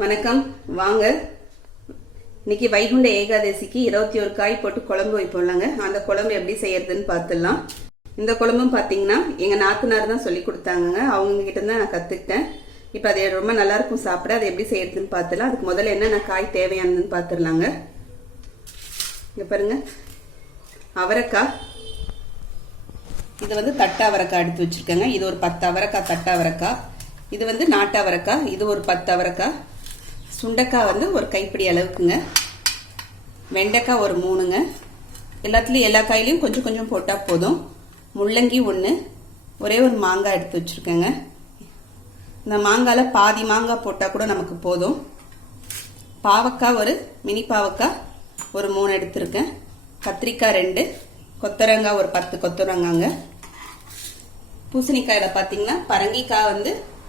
வணக்கம். வாங்க, இன்னைக்கு வைகுண்ட ஏகாதசிக்கு 21 காய் போட்டு குழம்பு வைப்போம்லங்க. அந்த குழம்பு எப்படி செய்யறதுன்னு பார்த்துடலாம். இந்த குழம்பும் பார்த்தீங்கன்னா எங்க நாத்தனார் தான் சொல்லி கொடுத்தாங்க. அவங்க கிட்ட தான் நான் கத்துக்கிட்டேன். இப்போ அது ரொம்ப நல்லா இருக்கும் சாப்பிட. அது எப்படி செய்யறதுன்னு பார்த்துடலாம். அதுக்கு முதல்ல என்னென்ன காய் தேவையானதுன்னு பார்த்துடலாங்க. இங்க பாருங்க, அவரைக்காய். இது தட்டை அவரைக்காய் எடுத்து வச்சிருக்கேங்க. இது ஒரு 10 அவரைக்காய் தட்டை அவரைக்காய். இது நாட்டு அவரைக்காய். இது ஒரு 10 அவரைக்காய். சுண்டைக்காய் ஒரு கைப்பிடி அளவுக்குங்க. வெண்டைக்காய் ஒரு 3ங்க. எல்லாத்துலேயும் எல்லா காயிலையும் கொஞ்சம் கொஞ்சம் போட்டால் போதும். முள்ளங்கி 1, ஒரே ஒரு மாங்காய் எடுத்து வச்சுருக்கேங்க. இந்த மாங்காயில் பாதி மாங்காய் போட்டால் கூட நமக்கு போதும். பாவக்காய் ஒரு மினி பாவக்காய் ஒரு 3 எடுத்துருக்கேன். கத்திரிக்காய் 2, கொத்தரங்காய் ஒரு 10 கொத்தரங்காங்க. பூசணிக்காயில் பார்த்தீங்கன்னா பரங்கிக்காய்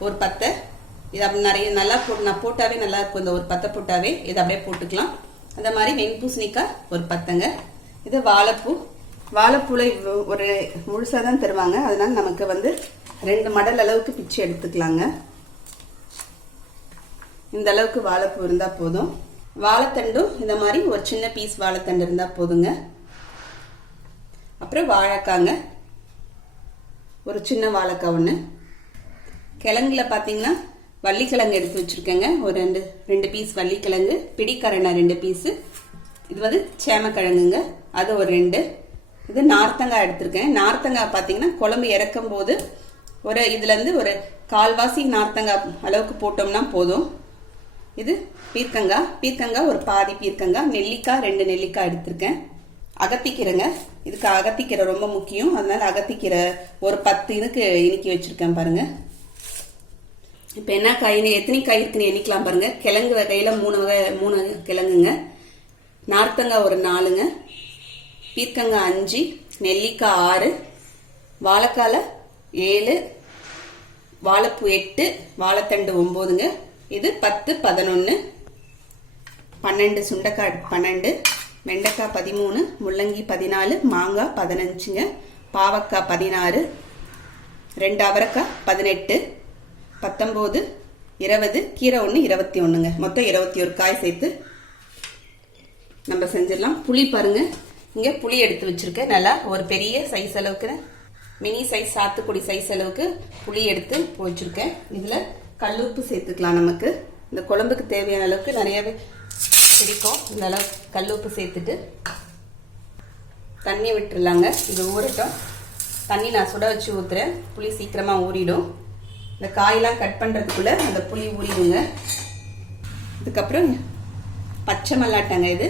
ஒரு 10. இது அப்படி நிறைய நல்லா நான் போட்டாவே நல்லா இருக்கும். இந்த ஒரு 10 போட்டாவே இது அப்படியே போட்டுக்கலாம். அந்த மாதிரி வெண்பூசணிக்காய் ஒரு 10ங்க. இது வாழைப்பூ. வாழைப்பூல ஒரு முழுசாக தான் தருவாங்க. அதனால நமக்கு 2 மடல் அளவுக்கு பிச்சு எடுத்துக்கலாங்க. இந்த அளவுக்கு வாழைப்பூ இருந்தால் போதும். வாழைத்தண்டும் இந்த மாதிரி ஒரு சின்ன பீஸ் வாழைத்தண்டு இருந்தால் போதுங்க. அப்புறம் வாழைக்காங்க, ஒரு சின்ன வாழைக்காய் 1. கிழங்குல பார்த்தீங்கன்னா வள்ளிக்கிழங்கு எடுத்து வச்சிருக்கேங்க. ஒரு 2 பீஸ் வள்ளிக்கிழங்கு. பிடிக்கரணை 2 பீஸு. இது சேமக்கிழங்குங்க, அது ஒரு 2. இது நார்த்தங்காய் எடுத்திருக்கேன். நார்த்தங்காய் பார்த்தீங்கன்னா குழம்பு இறக்கும் போது இதுலேருந்து ஒரு கால்வாசி நார்த்தங்காய் அளவுக்கு போட்டோம்னா போதும். இது பீர்க்கங்காய் ஒரு பாதி பீர்க்கங்காய். நெல்லிக்காய் 2 நெல்லிக்காய் எடுத்திருக்கேன். அகத்திக்கீரைங்க. இதுக்கு அகத்திக்கீரை ரொம்ப முக்கியம். அதனால அகத்திக்கீரை ஒரு 10 இதுக்கு இனிக்கி வச்சிருக்கேன் பாருங்க. இப்போ என்ன காய்னு எத்தனை காய் இருக்குன்னு எண்ணிக்கலாம் பாருங்க. கிழங்கு வகையில் 3 கிழங்குங்க. நார்த்தங்காய் ஒரு 4ங்க. பீர்க்கங்காய் 5, நெல்லிக்காய் 6, வாழைக்காய் 7, வாழைப்பூ 8, வாழைத்தண்டு 9ங்க. இது 10, 11, 12 சுண்டைக்காய் 12, வெண்டைக்காய் 13, முள்ளங்கி 14, மாங்காய் 15ங்க. பாவக்காய் 16, 2 அவரைக்காய் 18, 19, 20, கீரை 1, 21ங்க. மொத்தம் 21 காய் சேர்த்து நம்ம செஞ்சிடலாம். புளி பாருங்க, இங்கே புளி எடுத்து வச்சிருக்கேன். நல்லா ஒரு பெரிய சைஸ் அளவுக்கு, மினி சைஸ் சாத்துக்குடி சைஸ் அளவுக்கு புளி எடுத்து வச்சிருக்கேன். இதில் கல்லுப்பு சேர்த்துக்கலாம். நமக்கு இந்த குழம்புக்கு தேவையான அளவுக்கு நிறையவே பிடிக்கும். இந்த அளவுக்கு கல்லுப்பு சேர்த்துட்டு தண்ணி விட்டுருலாங்க. இது ஊறட்டும். தண்ணி நான் சுட வச்சு ஊற்றுறேன். புளி சீக்கிரமாக ஊறிடும். இந்த காயெல்லாம் கட் பண்ணுறதுக்குள்ள அந்த புளி ஊறிடுங்க. இதுக்கப்புறம் பச்சை மல்லாட்டைங்க. இது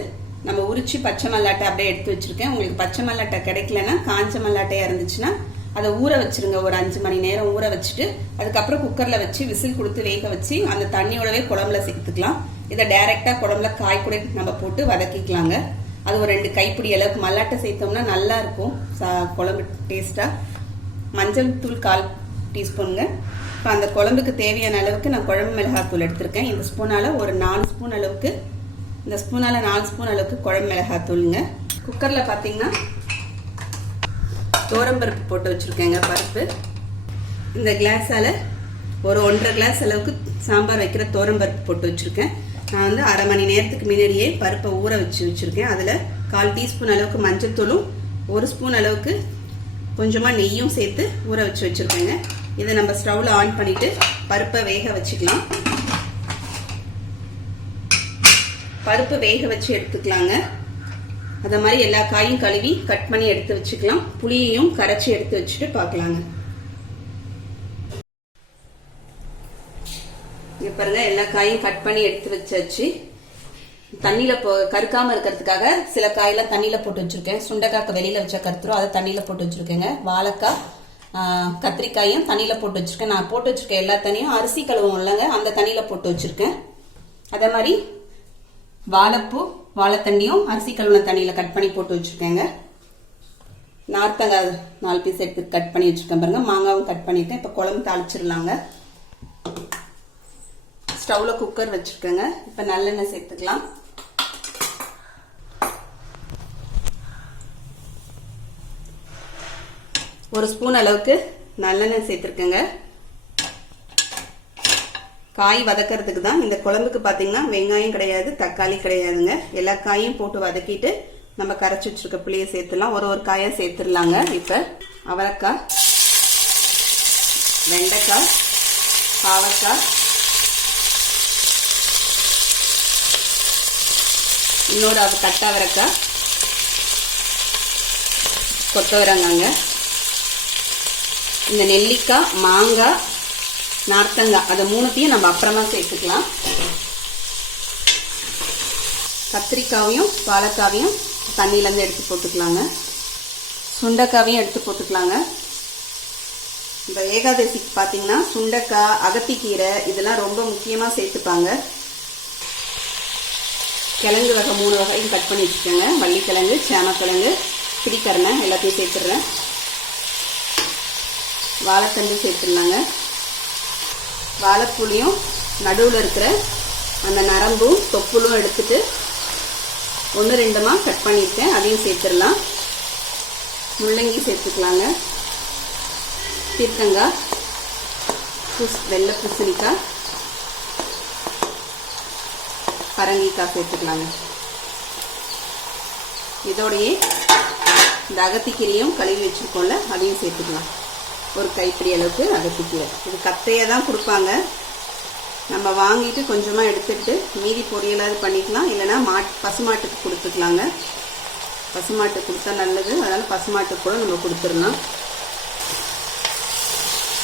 நம்ம உரிச்சு பச்சை மல்லாட்டை அப்படியே எடுத்து வச்சிருக்கேன். உங்களுக்கு பச்சை மல்லாட்டை கிடைக்கலன்னா காஞ்ச மல்லாட்டையா இருந்துச்சுன்னா அதை ஊற வச்சிருங்க. ஒரு 5 மணி நேரம் ஊற வச்சுட்டு அதுக்கப்புறம் குக்கரில் வச்சு விசில் கொடுத்து வேக வச்சு அந்த தண்ணியோடவே குழம்புல சேர்த்துக்கலாம். இதை டைரெக்டாக குழம்புல காய் கூட நம்ம போட்டு வதக்கிக்கலாங்க. அது ஒரு 2 கைப்பிடி அளவுக்கு மல்லாட்டை சேர்த்தோம்னா நல்லா இருக்கும் குழம்பு டேஸ்ட்டாக. மஞ்சள் தூள் 1/4 டீஸ்பூனுங்க. இப்போ அந்த குழம்புக்கு தேவையான அளவுக்கு நான் குழம்பு மிளகாத்தூள் எடுத்திருக்கேன். இந்த ஸ்பூனால் ஒரு 4 ஸ்பூன் அளவுக்கு, இந்த ஸ்பூனால் 4 ஸ்பூன் அளவுக்கு குழம்பு மிளகாத்தூளுங்க. குக்கரில் பார்த்தீங்கன்னா தோரம்பருப்பு போட்டு வச்சுருக்கேங்க. பருப்பு இந்த கிளாஸால் ஒரு 1.5 கிளாஸ் அளவுக்கு சாம்பார் வைக்கிற தோரம்பருப்பு போட்டு வச்சுருக்கேன். நான் 1/2 மணி நேரத்துக்கு முன்னாடியே பருப்பை ஊற வச்சுருக்கேன். அதில் 1/4 டீஸ்பூன் அளவுக்கு மஞ்சள் தூளும் 1 ஸ்பூன் அளவுக்கு கொஞ்சமாக நெய்யும் சேர்த்து ஊற வச்சுருக்கேங்க. இதை நம்ம ஸ்டவ்ல ஆன் பண்ணிட்டு பருப்பை வேக வச்சுக்கலாம். பருப்பு வேக வச்சு எடுத்துக்கலாங்க. அத மாதிரி எல்லா காயும் கழுவி கட் பண்ணி எடுத்து வச்சுக்கலாம். புளியையும் கரைச்சி எடுத்து வச்சுட்டு பார்க்கலாங்க. இங்க பாருங்க, எல்லா காயும் கட் பண்ணி எடுத்து வச்சாச்சு. தண்ணியில கருக்காம இருக்கிறதுக்காக சில காயெல்லாம் தண்ணியில போட்டு வச்சிருக்கேன். சுண்டைக்காய்க்கு வெளியில வச்சா கருத்துரும், அதை தண்ணியில போட்டு வச்சிருக்கேங்க. வாழைக்காய் கத்திரிக்காயும் தண்ணியில் போட்டு வச்சுருக்கேன். நான் போட்டு வச்சுருக்கேன் எல்லா தண்ணியும் அரிசி கழுவும் இல்லைங்க, அந்த தண்ணியில் போட்டு வச்சுருக்கேன். அதே மாதிரி வாழைப்பூ வாழைத்தண்டியும் அரிசி கழுவுன தண்ணியில் கட் பண்ணி போட்டு வச்சுருக்கேங்க. நார்த்தங்காய் 4 பீஸ் எடுத்து கட் பண்ணி வச்சுருக்கேன் பாருங்க. மாங்காவும் கட் பண்ணியிருக்கேன். இப்போ குழம்பு தாளிச்சிடலாங்க. ஸ்டவ்வில் குக்கர் வச்சுருக்கேங்க. இப்போ நல்லெண்ணெய் சேர்த்துக்கலாம். ஒரு ஸ்பூன் அளவுக்கு நல்லெண்ணெய் சேர்த்துருக்கேங்க. காய் வதக்கிறதுக்கு தான். இந்த குழம்புக்கு பார்த்தீங்கன்னா வெங்காயம் கிடையாது, தக்காளி கிடையாதுங்க. எல்லா காயும் போட்டு வதக்கிட்டு நம்ம கரைச்சி வச்சிருக்க புளியை சேர்த்துலாம். ஒரு காயாக சேர்த்துடலாங்க. இப்போ அவரைக்காய், வெண்டைக்காய், பாவக்காய், இன்னொரு கட்டை அவரைக்காய், கொத்தவரங்காங்க, இந்த நெல்லிக்காய், மாங்காய், நார்த்தங்காய், அதை மூணுத்தையும் நம்ம அப்புறமா சேர்த்துக்கலாம். கத்திரிக்காவையும் வாழைக்காவையும் தண்ணியிலேருந்து எடுத்து போட்டுக்கலாங்க. சுண்டைக்காவையும் எடுத்து போட்டுக்கலாங்க. இந்த ஏகாதசிக்கு பார்த்தீங்கன்னா சுண்டைக்காய், அகத்திக்கீரை இதெல்லாம் ரொம்ப முக்கியமாக சேர்த்துப்பாங்க. கிழங்கு வகை 3 வகையும் கட் பண்ணி வச்சுக்கோங்க. வள்ளிக்கிழங்கு, சேமக்கிழங்கு, பிடிக்கரணை எல்லாத்தையும் சேர்த்துடுறேன். வாழைத்தண்டு சேர்த்துடலாங்க. வாழைப்பூலையும் நடுவில் இருக்கிற அந்த நரம்பும் தொப்புளும் எடுத்துட்டு 1-2 கட் பண்ணியிருக்கேன், அதையும் சேர்த்துடலாம். முள்ளங்கி சேர்த்துக்கலாங்க. பீர்க்கங்காய், வெள்ளை பூசணிக்காய், பரங்கிக்காய் சேர்த்துக்கலாங்க. இதோடையே இந்த அகத்திக்கீரையும் கழுவி வச்சுருக்கோம்ல, அதையும் சேர்த்துக்கலாம். ஒரு கைப்பிடி அளவுக்கு அகத்திக்கீரை. இது கத்தையை தான் கொடுப்பாங்க. நம்ம வாங்கிட்டு கொஞ்சமாக எடுத்துட்டு மீதி பொரியலாவது பண்ணிக்கலாம். இல்லைன்னா பசுமாட்டுக்கு கொடுத்துக்கலாங்க. பசுமாட்டுக்கு கொடுத்தா நல்லது, அதனால் பசுமாட்டுக்கு கூட நம்ம கொடுத்துடலாம்.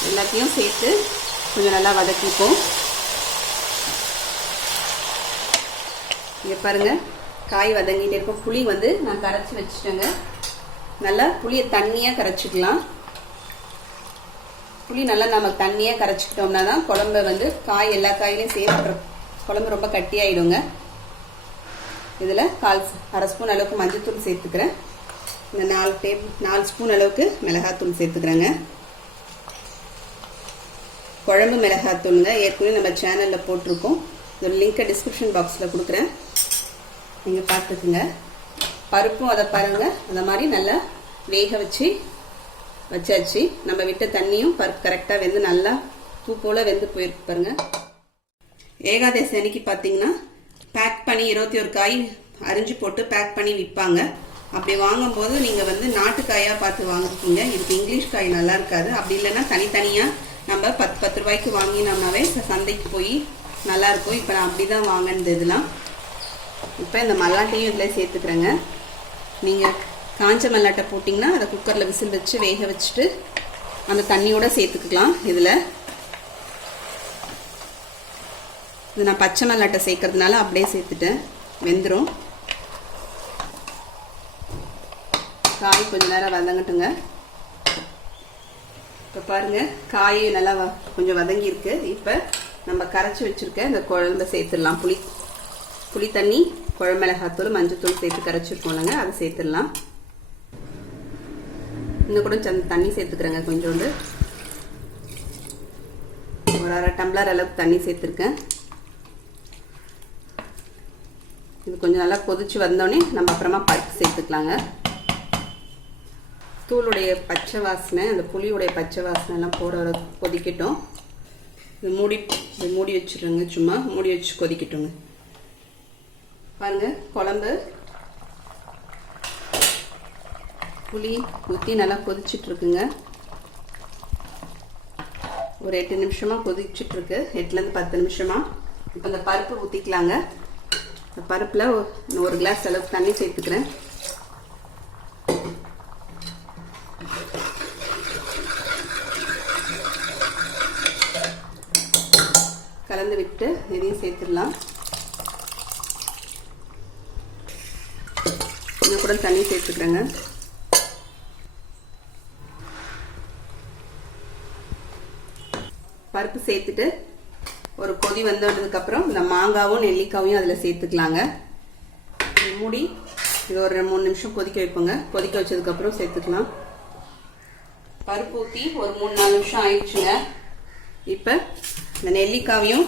எல்லாத்தையும் சேர்த்து கொஞ்சம் நல்லா வதக்கிப்போம். இங்கே பாருங்கள், காய் வதங்கிட்டே இருக்கும். புளி நான் கரைச்சி வச்சுட்டேங்க. நல்லா புளியை தண்ணியாக கரைச்சிக்கலாம். புளி நல்லா நம்ம தண்ணியாக கரைச்சிக்கிட்டோம்னா தான் குழம்பு காய் எல்லா காயிலையும் சேர்த்து குழம்பு ரொம்ப கட்டியாயிடுங்க. இதில் 1/2 ஸ்பூன் அளவுக்கு மஞ்சள்தூள் சேர்த்துக்கிறேன். இந்த 4 ஸ்பூன் அளவுக்கு மிளகாத்தூள் சேர்த்துக்கிறேங்க. குழம்பு மிளகாத்தூளுங்க, ஏற்கனவே நம்ம சேனலில் போட்டிருக்கோம். ஒரு லிங்கை டிஸ்கிரிப்ஷன் பாக்ஸில் கொடுக்குறேன், நீங்கள் பார்த்துக்குங்க. பருப்பும் அதை பாருங்கள், அந்த மாதிரி நல்லா வேக வச்சாச்சு. நம்ம விட்ட தண்ணியும் பருப்பு கரெக்டாக வெந்து நல்லா பூ போல் வெந்து போயிருக்கு பாருங்க. ஏகாதசி அன்னைக்கு பார்த்தீங்கன்னா பேக் பண்ணி 21 காய் அரிஞ்சு போட்டு பேக் பண்ணி விற்பாங்க. அப்படி வாங்கும்போது நீங்கள் நாட்டுக்காயாக பார்த்து வாங்கிருக்கீங்க. இதுக்கு இங்கிலீஷ் காய் நல்லா இருக்காது. அப்படி இல்லைன்னா தனித்தனியாக நம்ம 10 ரூபாய்க்கு வாங்கினோம்னாவே சந்தைக்கு போய் நல்லாயிருக்கும். இப்போ நான் அப்படி தான் வாங்கினது இதெல்லாம். இப்போ இந்த மல்லாட்டையும் இதில் சேர்த்துக்கிறேங்க. நீங்கள் காஞ்ச மல்லாட்டை போட்டிங்கன்னா அதை குக்கரில் விசில் வச்சு வேக வச்சுட்டு அந்த தண்ணியோடு சேர்த்துக்கலாம். இதில் இது நான் பச்சை மல்லாட்டை சேர்க்கறதுனால அப்படியே சேர்த்துட்டேன், வெந்துடும். காய் கொஞ்சம் நேரம் வதங்கட்டுங்க. இப்போ பாருங்கள், காய் நல்லா கொஞ்சம் வதங்கியிருக்கு. இப்போ நம்ம கரைச்சி வச்சுருக்க இந்த குழம்பை சேர்த்துடலாம். புளி தண்ணி, குழம்பு மிளகாத்தூள், மஞ்சத்தூள் சேர்த்து கரைச்சிருக்கோம்லங்க, அதை சேர்த்துடலாம். இன்னும் கூட தண்ணி சேர்த்துக்கிறேங்க. கொஞ்சோண்டு ஒரு 1/2 டம்ளர் அளவுக்கு தண்ணி சேர்த்துருக்கேன். இது கொஞ்சம் நல்லா கொதிச்சு வந்தோடனே நம்ம அப்புறமா பருப்பு சேர்த்துக்கலாங்க. தூளுடைய பச்சை வாசனை, அந்த புளியுடைய பச்சை வாசனை எல்லாம் போகிற அளவுக்கு கொதிக்கட்டும். இது மூடி வச்சுருங்க. சும்மா மூடி வச்சு கொதிக்கட்டுங்க. பாருங்கள், குழம்பு புளி ஊற்றி நல்லா கொதிச்சிட்ருக்குங்க. ஒரு 8 நிமிஷமாக கொதிச்சிட்ருக்கு, 8லேருந்து 10 நிமிஷமாக. இப்போ இந்த பருப்பு ஊற்றிக்கலாங்க. இந்த பருப்பில் 1 கிளாஸ் அளவுக்கு தண்ணி சேர்த்துக்கிறேன். கலந்து விட்டு இதையும் சேர்த்துடலாம். இன்னும் கூட தண்ணி சேர்த்துக்கிறேங்க. பருப்பு சேர்த்துட்டு ஒரு கொதி வந்ததுக்கப்புறம் இந்த மாங்காவும் நெல்லிக்காயும் அதில் சேர்த்துக்கலாங்க. மூடி இது ஒரு 3 நிமிஷம் கொதிக்க வைப்போங்க. கொதிக்க வச்சதுக்கப்புறம் சேர்த்துக்கலாம். பருப்பு ஊற்றி ஒரு 3-4 நிமிஷம் ஆயிடுச்சுங்க. இப்போ இந்த நெல்லிக்காவையும்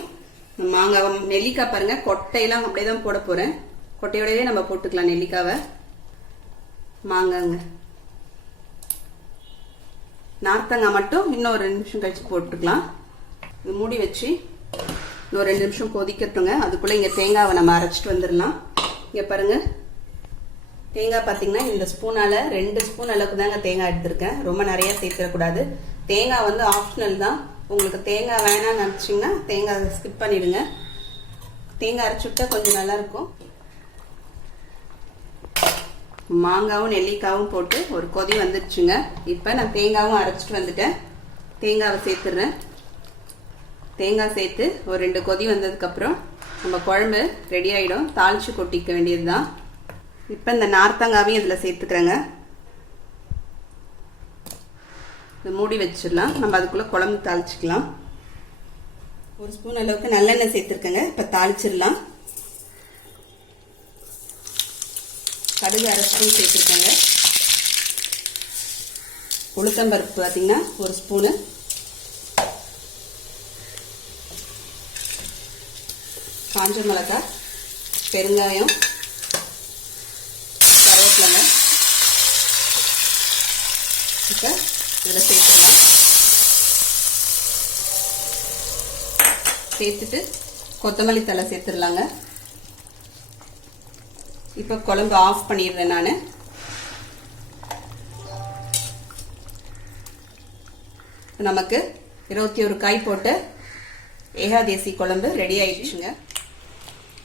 மாங்காவும், நெல்லிக்காய் பாருங்கள் கொட்டையெல்லாம் அப்படியே தான் போட போகிறேன். கொட்டையோடவே நம்ம போட்டுக்கலாம் நெல்லிக்காவை. மாங்காங்க, நார்த்தங்காய் மட்டும் இன்னும் ஒரு 2 நிமிஷம் கழிச்சு போட்டுக்கலாம். இது மூடி வச்சு இன்னும் 2 நிமிஷம் கொதிக்கட்டுங்க. அதுக்குள்ளே இங்கே தேங்காவை நம்ம அரைச்சிட்டு வந்துடலாம். இங்கே பாருங்கள், தேங்காய் பார்த்தீங்கன்னா இந்த ஸ்பூனால் 2 ஸ்பூன் அளவுக்கு தாங்க தேங்காய் எடுத்திருக்கேன். ரொம்ப நிறையா சேர்த்துடக்கூடாது. தேங்காய் வந்து ஆப்ஷனல் தான். உங்களுக்கு தேங்காய் வேணாம்னு நினச்சிங்கன்னா தேங்காய் ஸ்கிப் பண்ணிடுங்க. தேங்காய் அரைச்சி விட்டா கொஞ்சம் நல்லாயிருக்கும். மாங்காவும் நெல்லிக்காவும் போட்டு ஒரு கொதி வந்துடுச்சுங்க. இப்போ நான் தேங்காவும் அரைச்சிட்டு வந்துட்டேன். தேங்காவை சேர்த்துடுறேன். தேங்காய் சேர்த்து ஒரு 2 கொதி வந்ததுக்கப்புறம் நம்ம குழம்பு ரெடி ஆகிடும். தாளித்து கொட்டிக்க வேண்டியது தான். இப்போ இந்த நார்த்தங்காவையும் இதில் சேர்த்துக்கிறேங்க. இதை மூடி வச்சிடலாம். நம்ம அதுக்குள்ளே குழம்பு தாளிச்சிக்கலாம். 1 ஸ்பூன் அளவுக்கு நல்லெண்ணெய் சேர்த்துருக்கேங்க. இப்போ தாளிச்சிடலாம். கடுகு 1/2 ஸ்பூன் சேர்த்துருக்கேங்க. உளுத்தம்பருப்பு பார்த்தீங்கன்னா 1 ஸ்பூனு, காஞ்ச மிளகாய், பெருங்காயம், கருவேப்பிலைங்க. இப்போ இதில் சேர்த்துடலாம். சேர்த்துட்டு கொத்தமல்லி தழை சேர்த்துடலாங்க. இப்போ குழம்பு ஆஃப் பண்ணிடுறேன் நான். நமக்கு 21 காய் போட்டு ஏகாதேசி குழம்பு ரெடி ஆயிடுச்சுங்க.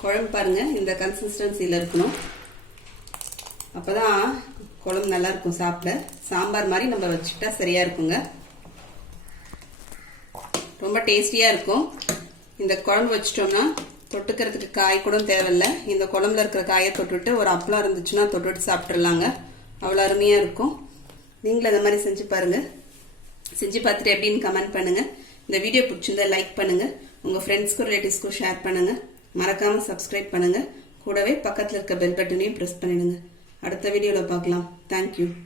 குழம்பு பாருங்க, இந்த கன்சிஸ்டன்சியில் இருக்கணும். அப்போதான் குழம்பு நல்லா இருக்கும் சாப்பிட. சாம்பார் மாதிரி நம்ம வச்சுட்டா சரியா இருக்குங்க. ரொம்ப டேஸ்டியா இருக்கும். இந்த குழம்பு வச்சிட்டோம்னா தொட்டுக்கிறதுக்கு காய் கூட தேவையில்லை. இந்த குழம்புல இருக்கிற காயை தொட்டுட்டு ஒரு அப்பளம் இருந்துச்சுன்னா தொட்டுட்டு சாப்பிட்றலாங்க. அவ்வளோ அருமையாக இருக்கும். நீங்களும் அந்த மாதிரி செஞ்சு பாருங்க. செஞ்சு பார்த்துட்டு எப்படின்னு கமெண்ட் பண்ணுங்க. இந்த வீடியோ பிடிச்சிருந்தா லைக் பண்ணுங்க. உங்கள் ஃப்ரெண்ட்ஸ்க்கும் ரிலேட்டிவ்ஸ்க்கும் ஷேர் பண்ணுங்க. மறக்காமல் சப்ஸ்கிரைப் பண்ணுங்க. கூடவே பக்கத்தில் இருக்க பெல் பட்டனையும் ப்ரெஸ் பண்ணிடுங்க. அடுத்த வீடியோவில் பார்க்கலாம். தேங்க்யூ.